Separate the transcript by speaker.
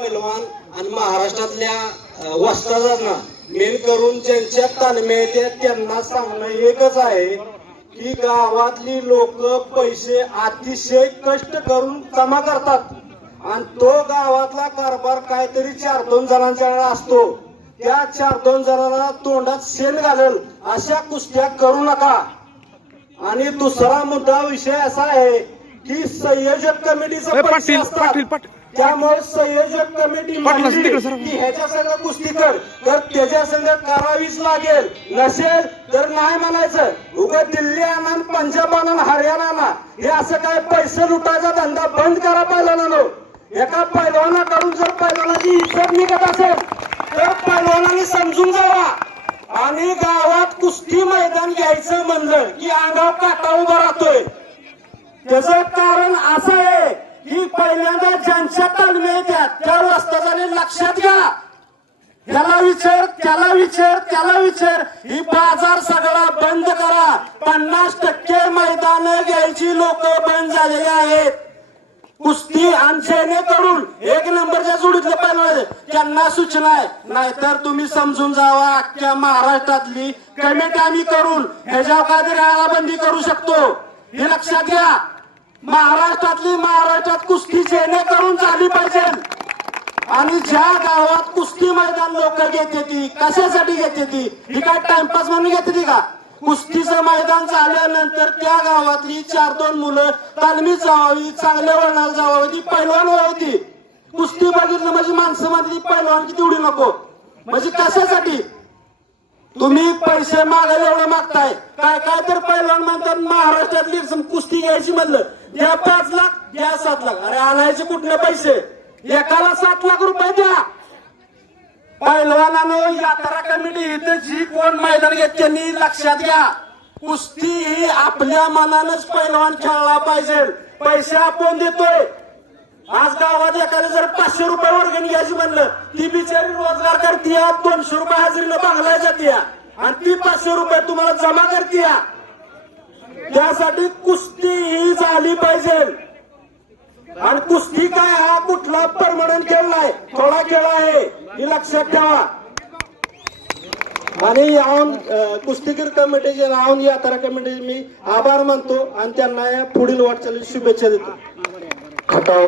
Speaker 1: पैलवान आणि महाराष्ट्रातल्या वस्तादांना मेन करून ज्यांच्या तालमे त्यांना सांगणं एकच आहे की गावातली लोक पैसे अतिशय कष्ट करून जमा करतात. आणि तो गावातला कारभार काहीतरी चार दोन जणांच्या असतो. त्या चार दोन जणांना तोंडात शेण घालेल अशा कुस्त्या करू नका. आणि दुसरा मुद्दा विषय असा आहे की संयोजक कमिटीचं
Speaker 2: पाटील. पाटील पाटील.
Speaker 1: त्यामुळे संयोजक कमिटी. की ह्याच्या संग कुस्ती कर. तर त्याच्या संग करावीच लागेल नसेल तर नाही म्हणायचं. उगा दिल्ली आणा पंजाब आणा हरियाणा आणा हे असं काय पैसे लुटायचा धंदा बंद करा पहिलवानानो एका पैलवानाकडून जर पैलवानाची इज्जत निघत असेल तर पैलवानाने समजून जावा. आणि गावात कुस्ती मैदान घ्यायचं म्हणलं की अंगावर काटा उभा राहतोय. त्याचं कारण असं आहे की पहिल्यांदा ज्यांच्या तालमी येतात त्या वाजताजाने लक्षात घ्या. त्याला विचार त्याला विचार त्याला विचार. ही बाजार सगळा बंद करा. पन्नास टक्के मैदान घ्यायची लोक बंद झालेली आहेत. कुस्ती आणि करून एक नंबरच्या जोडीतले पाहिजे त्यांना सूचना आहे. नाहीतर तुम्ही समजून जावा अख्ख्या महाराष्ट्रातली कमिटी आम्ही करून ह्याच्यावर काहीतरी बंदी करू शकतो. हे लक्षात घ्या. महाराष्ट्रातली महाराष्ट्रात कुस्ती जेणेकरून झाली पाहिजे. आणि ज्या गावात कुस्ती मैदान लोक घेते ती कशासाठी घेते ती? ही काय टाइमपास म्हणून घेते ती का? कुस्तीचं मैदान झाल्यानंतर त्या गावातली चार दोन मुलं तालमी जावावी चांगल्या वळणाला जावावी ती पैलवान व्हावी कुस्ती बघितलं म्हणजे माणसं मध्ये ती तेवढी नको. म्हणजे कशासाठी? तुम्ही पैसे मागायला एवढं मागताय. काय काय तर पैलवान म्हणतात महाराष्ट्रातली कुस्ती घ्यायची म्हणलं. द्या पाच लाख द्या सात लाख. अरे आणायचे कुठले पैसे? एकाला सात लाख रुपये द्या. पैलवानानं यात्रा कमिटी इथे जी कोण मैदान घेत त्यांनी लक्षात घ्या. कुस्ती ही आपल्या मनानच पैलवान खेळला पाहिजे. पैसे आपण देतोय. आज गावात एखाद्या जर पाचशे रुपये वर्गणी घ्यायची म्हणलं ती बिचारी रोजगार करते दोनशे रुपये हजेरीनं बांगला जाते आणि ती पाचशे रुपये तुम्हाला जमा करते त्यासाठी कुस्ती ही झाली पाहिजे. आणि कुस्ती काय हा कुठला परमनंट खेळ नाही थोडा खेळ आहे हे लक्षात ठेवा. आणि याहून कुस्तीगीर कमिटीचे राहून यात्रा कमिटी मी आभार मानतो आणि त्यांना या पुढील वाटचाली शुभेच्छा देतो.
Speaker 3: खटाव